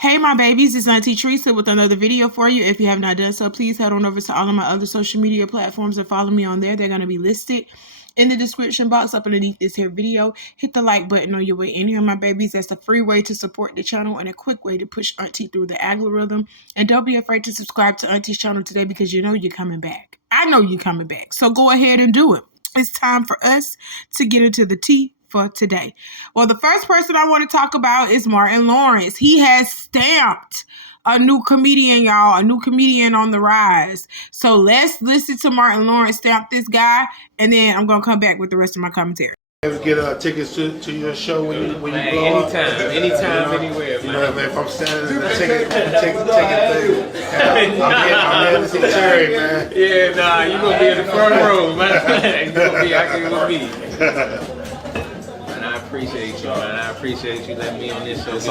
Hey my babies, it's Auntie Trice with another video for you. If you have not done so, please head on over to all of my other social media platforms and follow me on there. They're going to be listed in the description box up underneath this here video. Hit the like button on your way in here, my babies. That's a free way to support the channel and a quick way to push Auntie through the algorithm. And don't be afraid to subscribe to Auntie's channel today because you know you're coming back. I know you're coming back. So go ahead and do it. It's time for us to get into the tea for today. Well, the first person I want to talk about is Martin Lawrence. He has stamped a new comedian, y'all, a new comedian on the rise. So let's listen to Martin Lawrence stamp this guy, and then I'm gonna come back with the rest of my commentary. Ever get tickets to your show when you blow anytime, up? anytime, anywhere, man. You know, man, if I'm standing in the ticket thing, I'm here to see Terry, man. Yeah, nah, you gonna be in the front row, man. You gonna be out here with me. And I appreciate you, man. I appreciate you letting me on this show. It's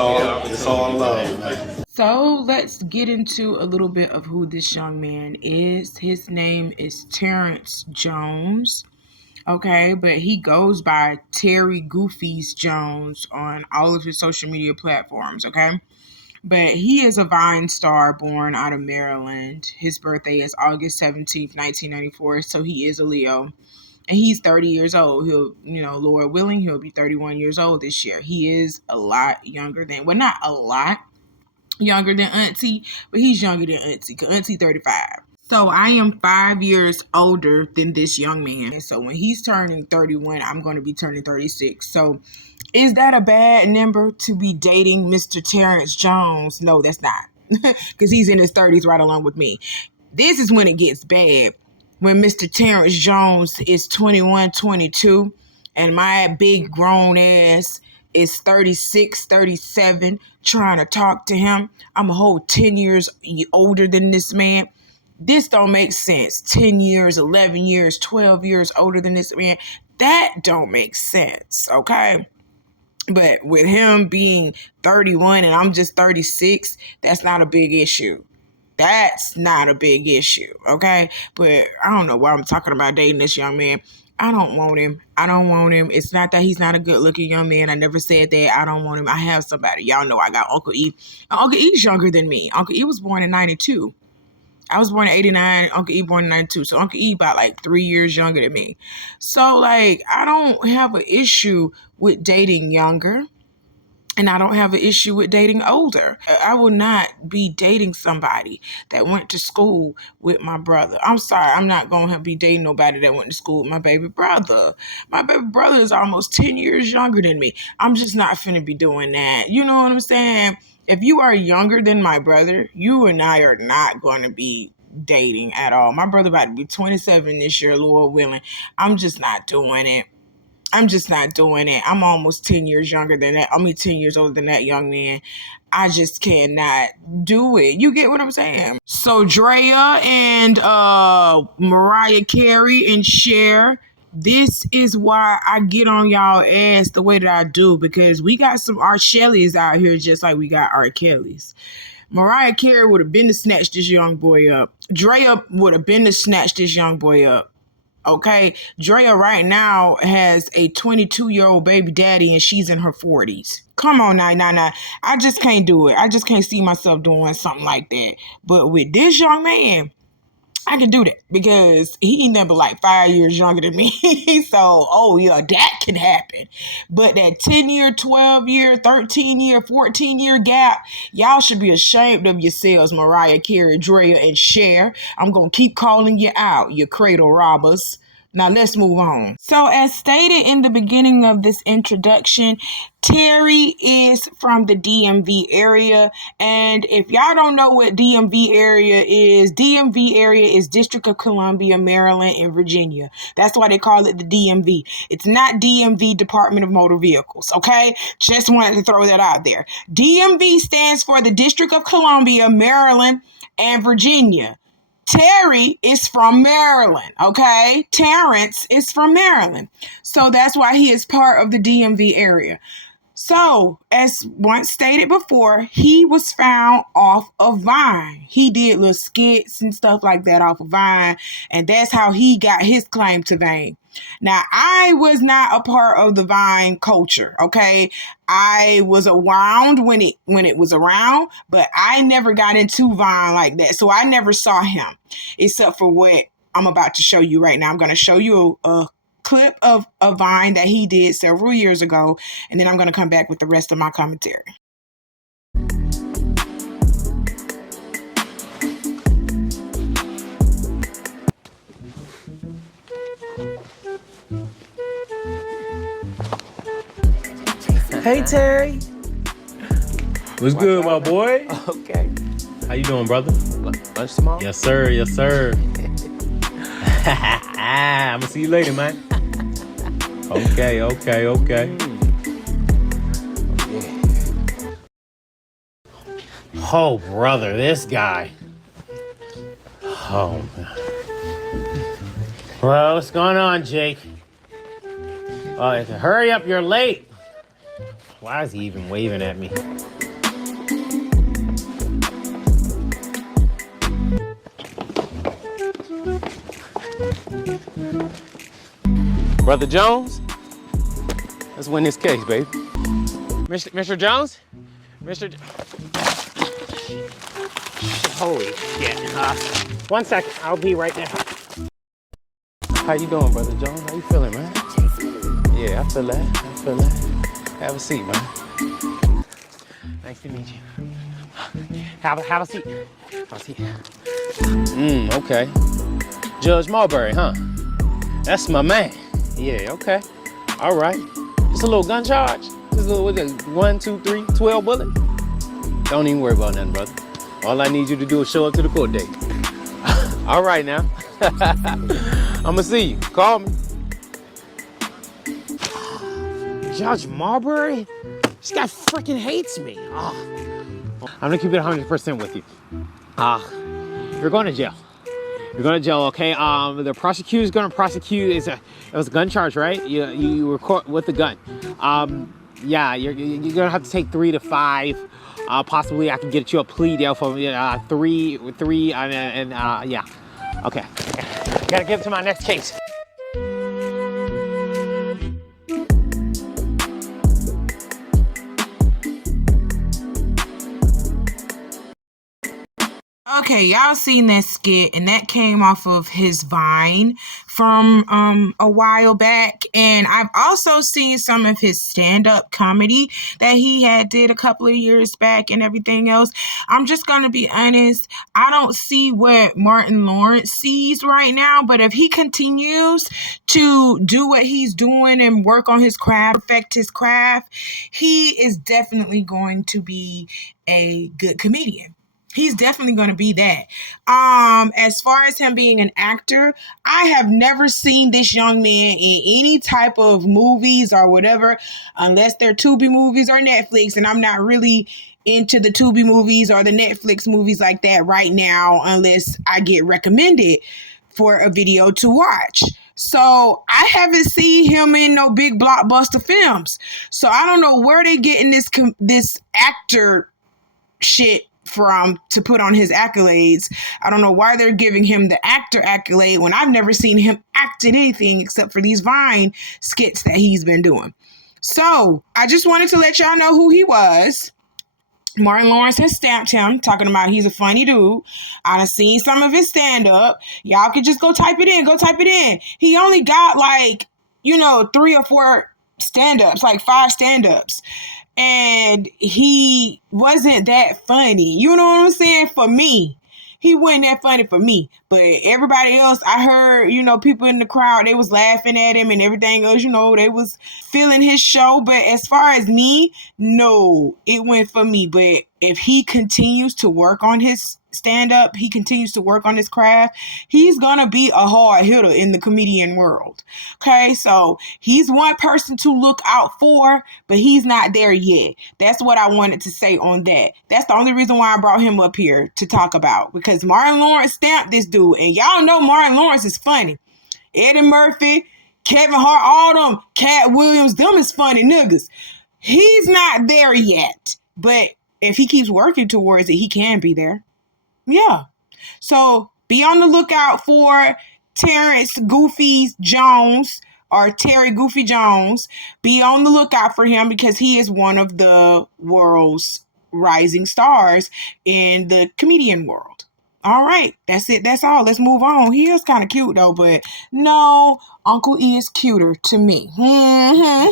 all love, man. So let's get into a little bit of who this young man is. His name is Terrence Jones. Okay, but he goes by Terry Goofies Jones on all of his social media platforms, okay? But he is a Vine star born out of Maryland. His birthday is August 17th, 1994, so he is a Leo. And he's 30 years old. He'll, Lord willing, he'll be 31 years old this year. He is a lot younger than, well, not a lot younger than Auntie, but he's younger than Auntie, because Auntie 35. So I am 5 years older than this young man. And so when he's turning 31, I'm going to be turning 36. So is that a bad number to be dating Mr. Terrence Jones? No, that's not. Because he's in his 30s right along with me. This is when it gets bad. When Mr. Terrence Jones is 21, 22, and my big grown ass is 36, 37, trying to talk to him. I'm a whole 10 years older than this man. This don't make sense. 10 years, 11 years, 12 years older than this man. That don't make sense, okay? But with him being 31 and I'm just 36, that's not a big issue. That's not a big issue, okay? But I don't know why I'm talking about dating this young man. I don't want him. I don't want him. It's not that he's not a good-looking young man. I never said that. I don't want him. I have somebody. Y'all know I got Uncle E. Uncle E's younger than me. Uncle E was born in 92. I was born in 89. Uncle E born in 92. So Uncle E about like 3 years younger than me. So like, I don't have an issue with dating younger. And I don't have an issue with dating older. I will not be dating somebody that went to school with my brother. I'm sorry. I'm not going to be dating nobody that went to school with my baby brother. My baby brother is almost 10 years younger than me. I'm just not finna be doing that. You know what I'm saying? If you are younger than my brother, you and I are not going to be dating at all. My brother about to be 27 this year, Lord willing. I'm just not doing it. I'm just not doing it. I'm almost 10 years younger than that. 10 years older than that young man. I just cannot do it. You get what I'm saying? So Drea and Mariah Carey and Cher, this is why I get on y'all ass the way that I do, because we got some R. Shelley's out here just like we got R. Kelly's. Mariah Carey would have been to snatch this young boy up. Drea would have been to snatch this young boy up. Okay, Drea right now has a 22-year-old baby daddy and she's in her 40s. Come on now. I just can't do it. I just can't see myself doing something like that. But with this young man, I can do that because he never like 5 years younger than me. So, oh yeah, that can happen. But that 10-year, 12-year, 13-year, 14-year gap, y'all should be ashamed of yourselves, Mariah Carey, Drea, and Cher. I'm going to keep calling you out, you cradle robbers. Now let's move on. So as stated in the beginning of this introduction, Terry is from the DMV area. And if y'all don't know what DMV area is District of Columbia, Maryland, and Virginia. That's why they call it the DMV. It's not DMV Department of Motor Vehicles, okay? Just wanted to throw that out there. DMV stands for the District of Columbia, Maryland, and Virginia. Terry is from Maryland, okay? Terrence is from Maryland. So that's why he is part of the DMV area. So, as once stated before, he was found off of Vine. He did little skits and stuff like that off of Vine, and that's how he got his claim to fame. Now, I was not a part of the Vine culture, okay? I was around when it was around, but I never got into Vine like that. So I never saw him except for what I'm about to show you right now. I'm going to show you a clip of a Vine that he did several years ago, and then I'm going to come back with the rest of my commentary. Hey, Terry. What's good, my boy? Okay. How you doing, brother? Lunch tomorrow? Yes, sir. Yes, sir. I'm gonna see you later, man. Okay. Oh, brother, this guy. Oh, man. Well, what's going on, Jake? Hurry up, you're late. Why is he even waving at me? Brother Jones, let's win this case, baby. Mr. Jones? Holy shit. 1 second, I'll be right there. How you doing, Brother Jones? How you feeling, man? Yeah, I feel that. Have a seat, man. Nice to meet you. Have a seat. Okay. Judge Marbury, huh? That's my man. Yeah, okay. All right. Just a little gun charge. Just a little, 1, 2, 3, 12 bullet. Don't even worry about nothing, brother. All I need you to do is show up to the court date. All right, now. I'ma see you. Call me. Judge Marbury? This guy freaking hates me. I'm gonna keep it 100% with you. You're going to jail. Okay? The prosecutor's gonna prosecute. It was a gun charge, right? You were caught with a gun. Yeah, you're gonna have to take 3 to 5. Possibly I can get you a plea deal for 3, and yeah. Okay. Gotta get to my next case. Okay, y'all seen that skit, and that came off of his Vine from a while back. And I've also seen some of his stand-up comedy that he had did a couple of years back and everything else. I'm just gonna be honest, I don't see what Martin Lawrence sees right now, but if he continues to do what he's doing and work on his craft, perfect his craft, he is definitely going to be a good comedian. He's definitely going to be that. As far as him being an actor, I have never seen this young man in any type of movies or whatever, unless they're Tubi movies or Netflix. And I'm not really into the Tubi movies or the Netflix movies like that right now, unless I get recommended for a video to watch. So I haven't seen him in no big blockbuster films. So I don't know where they getting this actor shit from to put on his accolades. I don't know why they're giving him the actor accolade when I've never seen him act in anything except for these Vine skits that he's been doing. So I just wanted to let y'all know who he was. Martin Lawrence has stamped him, talking about he's a funny dude. I've seen some of his stand-up. Y'all can just go type it in. He only got 3 or 4 stand-ups, 5 stand-ups. And he wasn't that funny. You know what I'm saying? For me. He wasn't that funny for me. But everybody else, I heard, people in the crowd, they was laughing at him and everything else, they was feeling his show. But as far as me, no, it went for me. But if he continues to work on his stand-up, he continues to work on his craft, he's gonna be a hard hitter in the comedian world. Okay, so he's one person to look out for, but he's not there yet. That's what I wanted to say on that. That's the only reason why I brought him up here to talk about, because Martin Lawrence stamped this dude, and y'all know Martin Lawrence is funny. Eddie Murphy, Kevin Hart, all them, Cat Williams, them is funny niggas. He's not there yet, but if he keeps working towards it, he can be there. Yeah. So be on the lookout for Terrence Goofy Jones or Terry Goofy Jones. Be on the lookout for him because he is one of the world's rising stars in the comedian world. All right, that's it. That's all. Let's move on. He is kind of cute though, but no, Uncle E is cuter to me.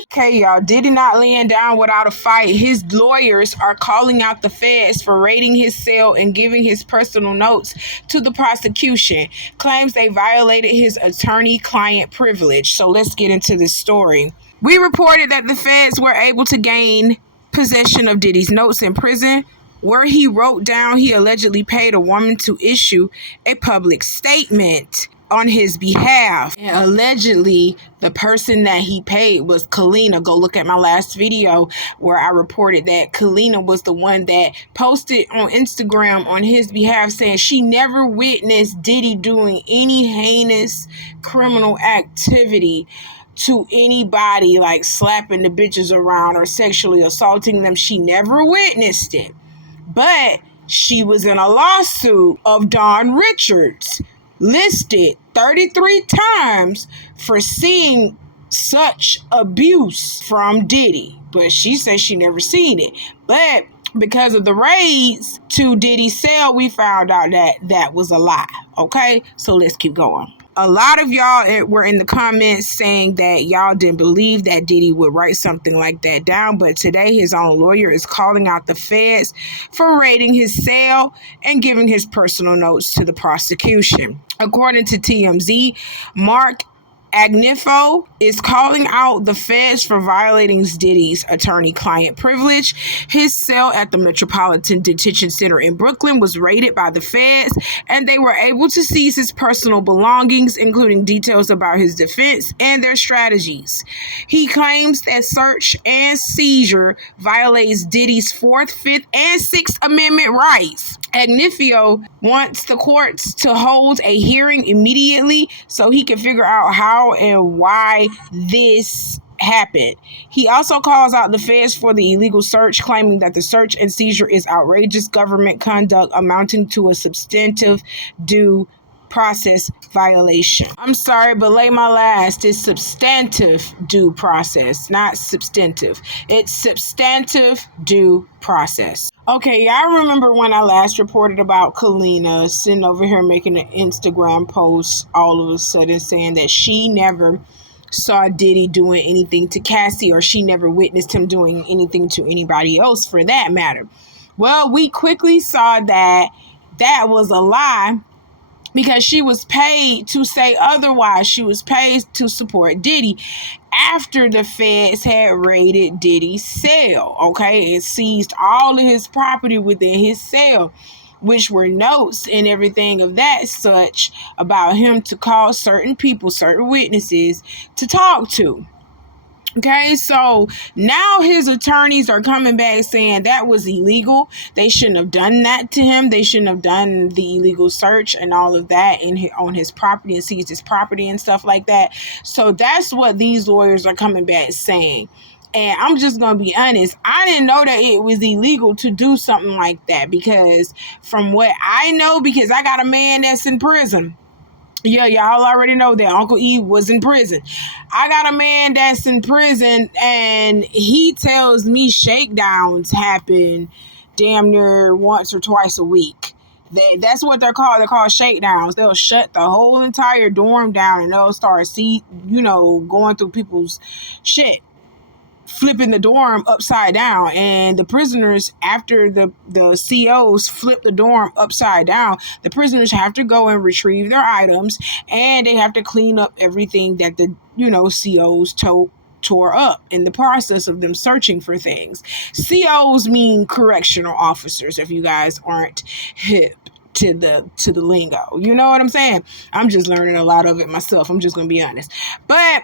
Okay, y'all. Diddy not laying down without a fight. His lawyers are calling out the feds for raiding his cell and giving his personal notes to the prosecution. Claims they violated his attorney-client privilege. So let's get into this story. We reported that the feds were able to gain possession of Diddy's notes in prison, where he wrote down he allegedly paid a woman to issue a public statement on his behalf. And allegedly, the person that he paid was Kalina. Go look at my last video where I reported that Kalina was the one that posted on Instagram on his behalf saying she never witnessed Diddy doing any heinous criminal activity to anybody, like slapping the bitches around or sexually assaulting them. She never witnessed it. But she was in a lawsuit of Don Richards, listed 33 times for seeing such abuse from Diddy. But she says she never seen it. But because of the raids to Diddy's cell, we found out that that was a lie. Okay, so let's keep going. A lot of y'all were in the comments saying that y'all didn't believe that Diddy would write something like that down, but today his own lawyer is calling out the feds for raiding his cell and giving his personal notes to the prosecution. According to TMZ, Mark Agnifo is calling out the feds for violating Diddy's attorney-client privilege. His cell at the Metropolitan Detention Center in Brooklyn was raided by the feds, and they were able to seize his personal belongings, including details about his defense and their strategies. He claims that search and seizure violates Diddy's 4th, 5th, and 6th Amendment rights. Agnifo wants the courts to hold a hearing immediately so he can figure out how and why this happened. He also calls out the feds for the illegal search, claiming that the search and seizure is outrageous government conduct amounting to a substantive due process violation. I'm sorry, but lay my last. It's substantive due process, not substantive. It's substantive due process. Okay, y'all remember when I last reported about Kalina sitting over here making an Instagram post all of a sudden saying that she never saw Diddy doing anything to Cassie, or she never witnessed him doing anything to anybody else for that matter. Well, we quickly saw that that was a lie, because she was paid to say otherwise. She was paid to support Diddy after the feds had raided Diddy's cell, okay, and seized all of his property within his cell, which were notes and everything of that such about him to call certain people, certain witnesses to talk to. Okay, so now his attorneys are coming back saying that was illegal. They shouldn't have done that to him. They shouldn't have done the illegal search and all of that on his property and seized his property and stuff like that. So that's what these lawyers are coming back saying. And I'm just going to be honest, I didn't know that it was illegal to do something like that, because from what I know, because I got a man that's in prison. Yeah, y'all already know that Uncle E was in prison. I got a man that's in prison, and he tells me shakedowns happen damn near once or twice a week. That's what they're called. They're called shakedowns. They'll shut the whole entire dorm down, and they'll start going through people's shit, flipping the dorm upside down. And the prisoners, after the COs flip the dorm upside down, the prisoners have to go and retrieve their items, and they have to clean up everything that the COs tore up in the process of them searching for things. COs mean correctional officers, if you guys aren't hip to the lingo. You know what I'm saying? I'm just learning a lot of it myself. I'm just gonna be honest. But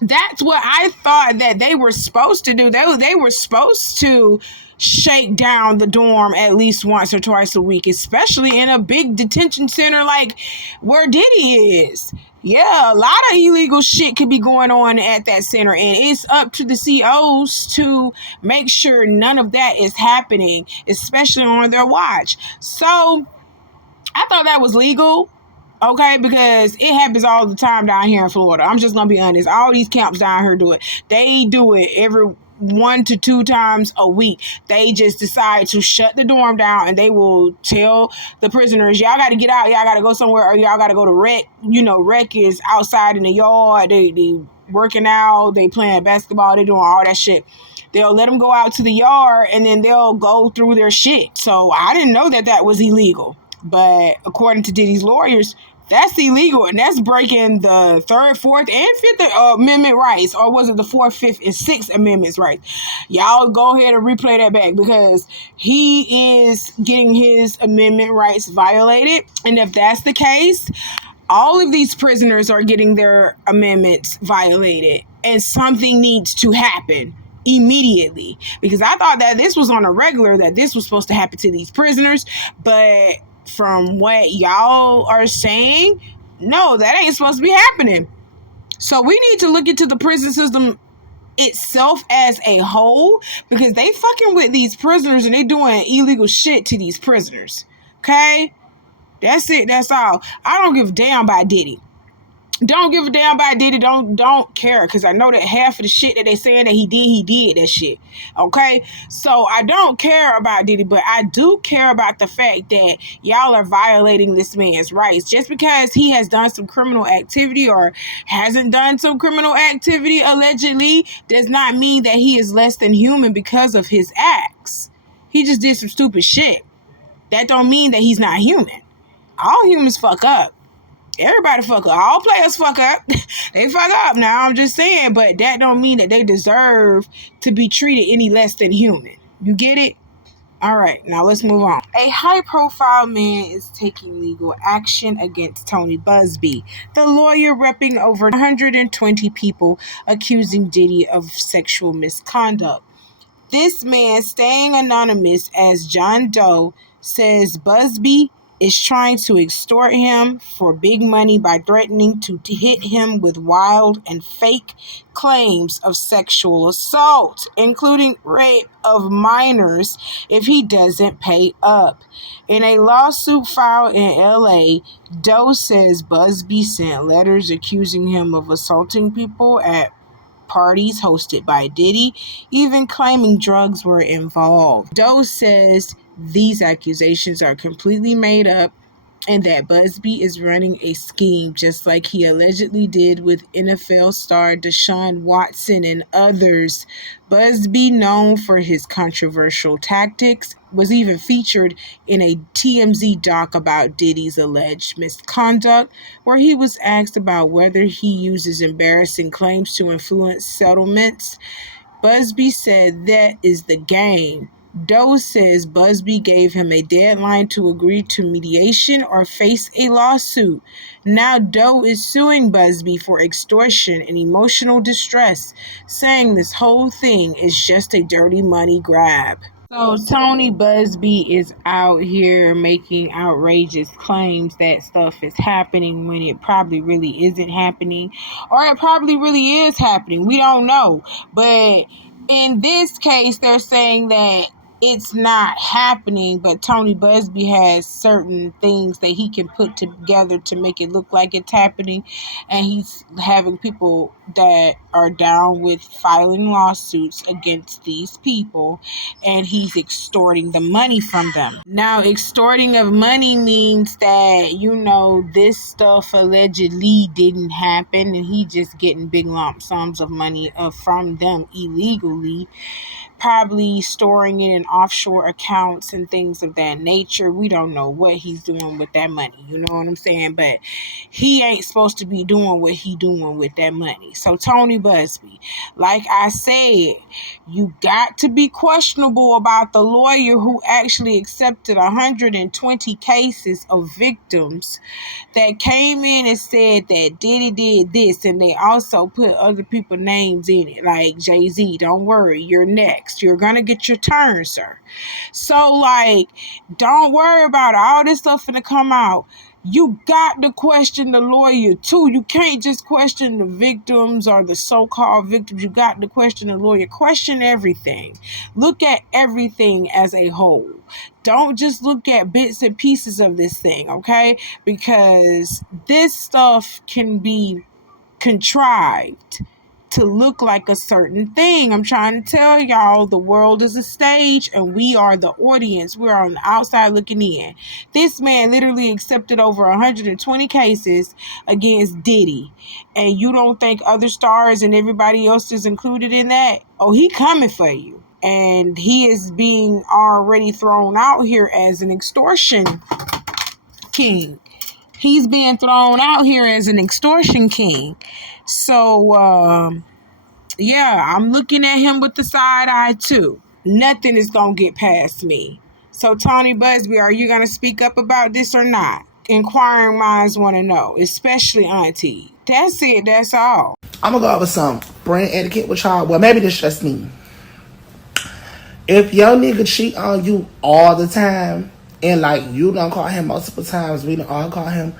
that's what I thought that they were supposed to do. They were supposed to shake down the dorm at least once or twice a week, especially in a big detention center like where Diddy is. Yeah, a lot of illegal shit could be going on at that center, and it's up to the COs to make sure none of that is happening, especially on their watch. So I thought that was legal. Okay, because it happens all the time down here in Florida. I'm just gonna be honest. All these camps down here do it. They do it every 1 to 2 times a week. They just decide to shut the dorm down and they will tell the prisoners, y'all got to get out, y'all got to go somewhere, or y'all got to go to rec. You know, rec is outside in the yard. They working out, they playing basketball, they doing all that shit. They'll let them go out to the yard and then they'll go through their shit. So I didn't know that was illegal. But according to Diddy's lawyers, that's illegal, and that's breaking the 3rd, 4th, and 5th Amendment rights. Or was it the 4th, 5th, and 6th Amendments rights? Y'all go ahead and replay that back, because he is getting his amendment rights violated. And if that's the case, all of these prisoners are getting their amendments violated, and something needs to happen immediately. Because I thought that this was on a regular, that this was supposed to happen to these prisoners, but from what y'all are saying, no, that ain't supposed to be happening. So we need to look into the prison system itself as a whole, because they fucking with these prisoners and they doing illegal shit to these prisoners. Okay? That's it. That's all. I don't give a damn about Diddy. Don't give a damn about Diddy. Don't care, because I know that half of the shit that they saying that he did that shit. Okay? So I don't care about Diddy, but I do care about the fact that y'all are violating this man's rights. Just because he has done some criminal activity or hasn't done some criminal activity allegedly does not mean that he is less than human because of his acts. He just did some stupid shit. That don't mean that he's not human. All humans fuck up. Everybody fuck up. All players fuck up. They fuck up. Now, I'm just saying, but that don't mean that they deserve to be treated any less than human. You get it? All right, now let's move on. A high-profile man is taking legal action against Tony Buzbee, the lawyer repping over 120 people accusing Diddy of sexual misconduct. This man, staying anonymous as John Doe, says Buzbee is trying to extort him for big money by threatening to hit him with wild and fake claims of sexual assault, including rape of minors, if he doesn't pay up. In a lawsuit filed in LA, Doe says Buzbee sent letters accusing him of assaulting people at parties hosted by Diddy, even claiming drugs were involved. Doe says these accusations are completely made up and that Buzbee is running a scheme just like he allegedly did with NFL star Deshaun Watson and others. Buzbee, known for his controversial tactics, was even featured in a TMZ doc about Diddy's alleged misconduct, where he was asked about whether he uses embarrassing claims to influence settlements. Buzbee said that is the game. Doe says Buzbee gave him a deadline to agree to mediation or face a lawsuit. Now Doe is suing Buzbee for extortion and emotional distress, saying this whole thing is just a dirty money grab. So Tony Buzbee is out here making outrageous claims that stuff is happening when it probably really isn't happening, or it probably really is happening. We don't know. But in this case, they're saying that it's not happening, but Tony Buzbee has certain things that he can put together to make it look like it's happening, and he's having people that are down with filing lawsuits against these people, and he's extorting the money from them. Now, extorting of money means that, you know, this stuff allegedly didn't happen, and he just getting big lump sums of money from them illegally, probably storing it in offshore accounts and things of that nature. We don't know what he's doing with that money. You know what I'm saying? But he ain't supposed to be doing what he doing with that money. So Tony Buzbee, like I said, you got to be questionable about the lawyer who actually accepted 120 cases of victims that came in and said that Diddy did this, and they also put other people's names in it, like Jay-Z. Don't worry, you're next. You're gonna get your turn, sir. So, like, don't worry about it. All this stuff gonna come out. you got to question the lawyer too. You can't just question the victims or the so-called victims. You got to question the lawyer. Question everything. Look at everything as a whole. Don't just look at bits and pieces of this thing, okay? Because this stuff can be contrived to look like a certain thing. I'm trying to tell y'all, the world is a stage and we are the audience. We're on the outside looking in. This man literally accepted over 120 cases against Diddy. And you don't think other stars and everybody else is included in that? Oh, he coming for you. And he is being already thrown out here as an extortion king. He's being thrown out here as an extortion king. So, yeah, I'm looking at him with the side eye too. Nothing is going to get past me. So, Tony Buzbee, are you going to speak up about this or not? Inquiring minds want to know, especially Auntie. That's it. That's all. I'm going to go over some brand etiquette with y'all. Well, maybe this just me. If your nigga cheat on you all the time, and like you don't call him multiple times, we don't all call him.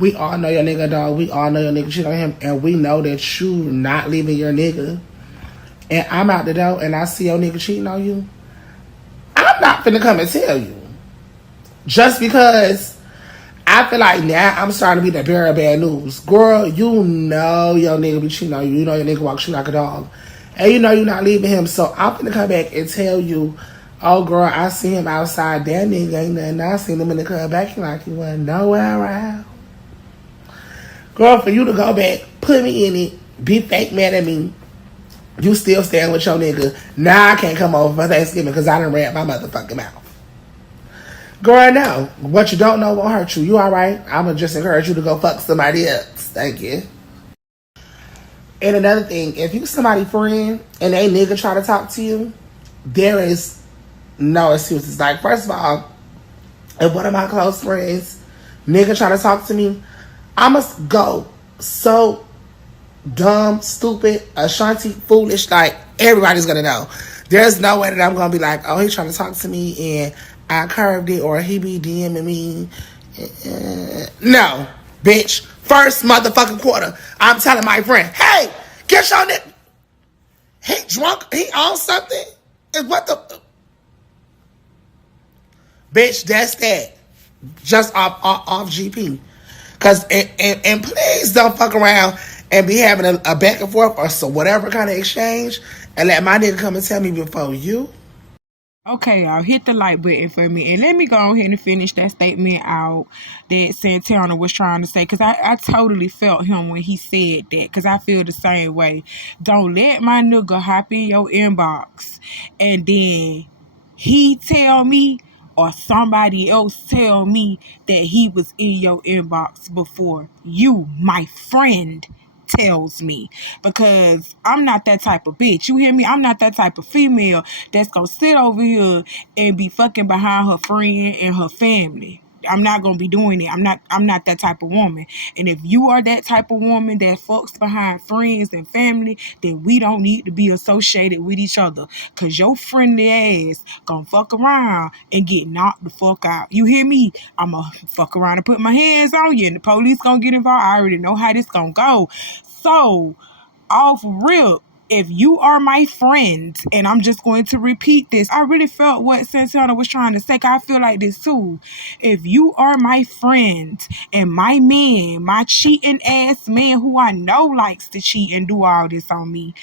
We all know your nigga, dog. We all know your nigga cheat on him, and we know that you not leaving your nigga. And I'm out the door, and I see your nigga cheating on you. I'm not finna come and tell you, just because I feel like now I'm starting to be the bearer of bad news. Girl, you know your nigga be cheating on you. You know your nigga walks you like a dog, and you know you're not leaving him. So I'm finna come back and tell you, oh girl, I see him outside. That nigga ain't nothing. I seen him in the club acting like he wasn't nowhere around. Girl, for you to go back, put me in it, be fake mad at me, you still staying with your nigga. Now I can't come over for Thanksgiving because I done ran my motherfucking mouth. Girl, no. What you don't know won't hurt you. You alright? I'm going to just encourage you to go fuck somebody else. Thank you. And another thing, if you somebody friend and they nigga try to talk to you, there is no excuses. Like, first of all, if one of my close friends nigga try to talk to me, I must go so dumb, stupid, Ashanti, foolish, like everybody's gonna know. There's no way that I'm gonna be like, oh, he's trying to talk to me and I curved it, or he be DMing me. No, bitch. First motherfucking quarter, I'm telling my friend, hey, get your nigga. He drunk, he on something. And what the bitch, that's that. Just off GP. Cause and please don't fuck around and be having a back and forth or so whatever kind of exchange and let my nigga come and tell me before you. Okay, y'all, hit the like button for me. And let me go ahead and finish that statement out that Santana was trying to say. Because I totally felt him when he said that. Because I feel the same way. Don't let my nigga hop in your inbox and then he tell me or somebody else tell me that he was in your inbox before you, my friend, tells me, because I'm not that type of bitch. You hear me? I'm not that type of female that's gonna sit over here and be fucking behind her friend and her family. I'm not gonna be doing it. I'm not that type of woman. And if you are that type of woman that fucks behind friends and family, then we don't need to be associated with each other. Cause your friendly ass gonna fuck around and get knocked the fuck out. You hear me? I'ma fuck around and put my hands on you and the police gonna get involved. I already know how this gonna go. So, off rip, if you are my friend, and I'm just going to repeat this, I really felt what Santana was trying to say. I feel like this too. If you are my friend and my man, my cheating ass man who I know likes to cheat and do all this on me,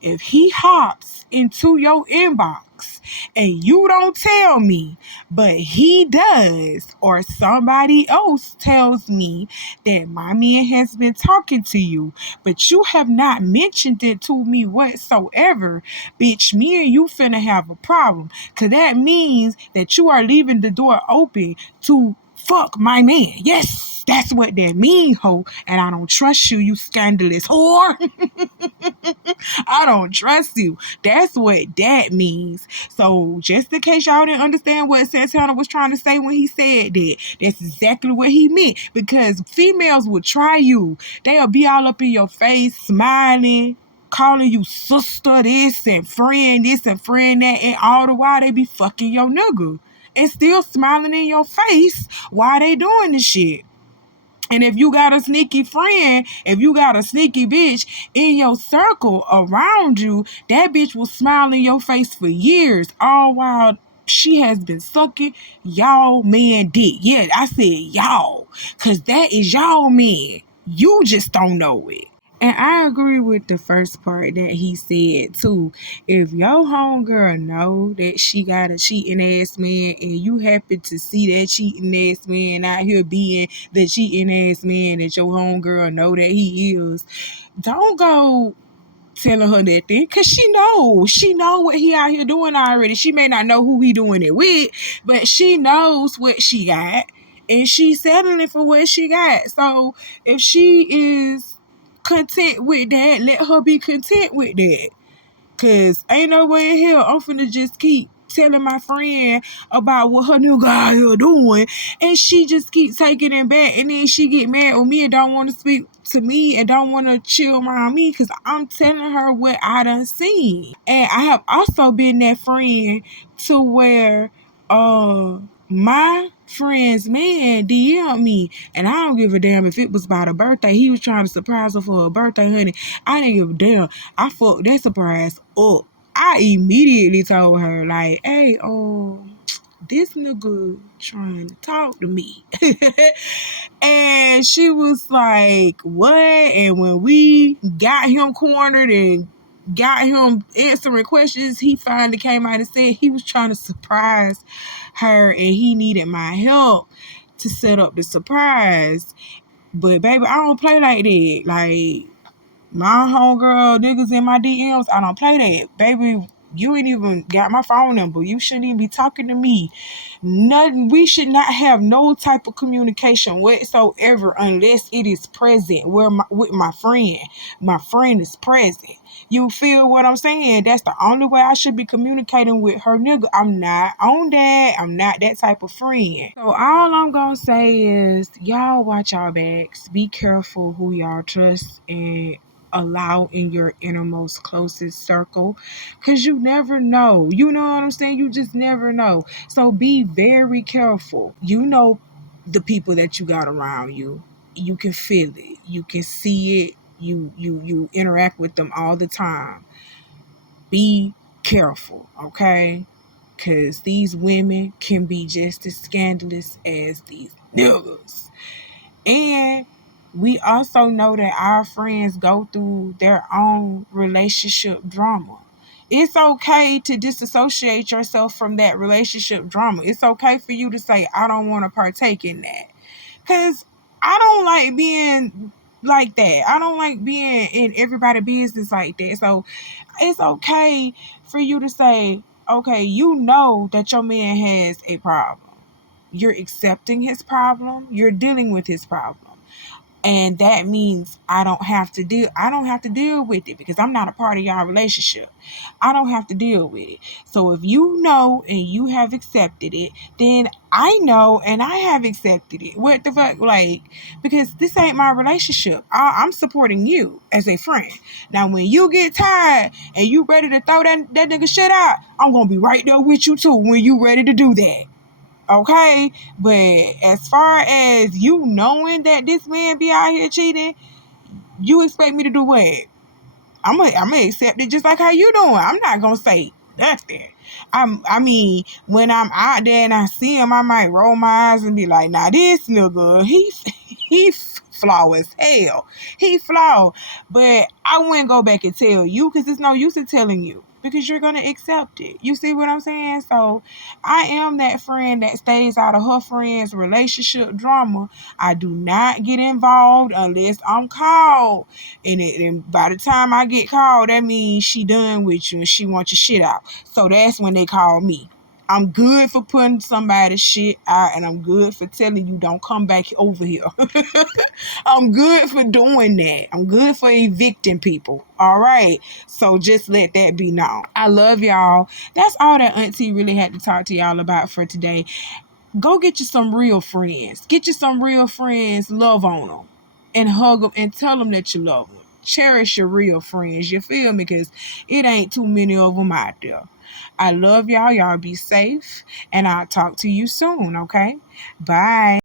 if he hops into your inbox and you don't tell me, but he does, or somebody else tells me that my man has been talking to you, but you have not mentioned it to me whatsoever, bitch, me and you finna have a problem. Cause that means that you are leaving the door open to fuck my man. Yes, that's what that mean, ho. And I don't trust you, you scandalous whore. I don't trust you. That's what that means. So just in case y'all didn't understand what Santana was trying to say when he said that, that's exactly what he meant. Because females will try you. They'll be all up in your face, smiling, calling you sister this and friend that, and all the while they be fucking your nigga and still smiling in your face while they doing this shit. And if you got a sneaky friend, if you got a sneaky bitch in your circle around you, that bitch will smile in your face for years, all while she has been sucking y'all man dick. Yeah, I said y'all, because that is y'all man. You just don't know it. And I agree with the first part that he said too. If your homegirl know that she got a cheating ass man and you happen to see that cheating ass man out here being the cheating ass man that your homegirl know that he is, don't go telling her nothing, cause she know what he out here doing already. She may not know who he doing it with, but she knows what she got, and she's settling for what she got. So if she is content with that, let her be content with that. Cause ain't no way in hell I'm finna just keep telling my friend about what her nigga out here doing, and she just keep taking it back, and then she get mad with me and don't want to speak to me and don't want to chill around me because I'm telling her what I done seen. And I have also been that friend to where my friend's man DM me, and I don't give a damn if it was about a birthday. He was trying to surprise her for her birthday, honey. I didn't give a damn. I fucked that surprise up. I immediately told her, like, hey, this nigga trying to talk to me. And she was like, what? And when we got him cornered and got him answering questions, he finally came out and said he was trying to surprise her and he needed my help to set up the surprise. But baby, I don't play like that. Like, my homegirl niggas in my DMs, I don't play that. Baby, you ain't even got my phone number. You shouldn't even be talking to me. Nothing. We should not have no type of communication whatsoever unless it is present with my friend. My friend is present. You feel what I'm saying? That's the only way I should be communicating with her nigga. I'm not on that. I'm not that type of friend. So all I'm gonna say is y'all watch y'all backs. Be careful who y'all trust and allow in your innermost closest circle, because you never know. You know what I'm saying? You just never know. So be very careful. You know the people that you got around you. You can feel it. You can see it. You interact with them all the time. Be careful, okay? Because these women can be just as scandalous as these niggas. And we also know that our friends go through their own relationship drama. It's okay to disassociate yourself from that relationship drama. It's okay for you to say, I don't want to partake in that. Because I don't like being like that. I don't like being in everybody's business like that. So it's okay for you to say, okay, you know that your man has a problem. You're accepting his problem. You're dealing with his problem. And that means I don't have to deal with it because I'm not a part of y'all relationship. I don't have to deal with it. So if you know and you have accepted it, then I know and I have accepted it. What the fuck? Like, because this ain't my relationship. I'm supporting you as a friend. Now, when you get tired and you ready to throw that nigga shit out, I'm going to be right there with you too when you ready to do that. Okay, but as far as you knowing that this man be out here cheating, you expect me to do what? I'm gonna accept it just like how you doing. I'm not gonna say nothing. I mean, when I'm out there and I see him, I might roll my eyes and be like, "Nah, this nigga, he flaw as hell. He flawed." But I wouldn't go back and tell you because there's no use in telling you because you're gonna accept it. You see what I'm saying? So I am that friend that stays out of her friend's relationship drama. I do not get involved unless I'm called. And by the time I get called, that means she done with you and she wants your shit out. So that's when they call me. I'm good for putting somebody's shit out, and I'm good for telling you don't come back over here. I'm good for doing that. I'm good for evicting people. All right. So just let that be known. I love y'all. That's all that Auntie really had to talk to y'all about for today. Go get you some real friends. Get you some real friends. Love on them and hug them and tell them that you love them. Cherish your real friends. You feel me? Because it ain't too many of them out there. I love y'all. Y'all be safe. And I'll talk to you soon, okay? Bye.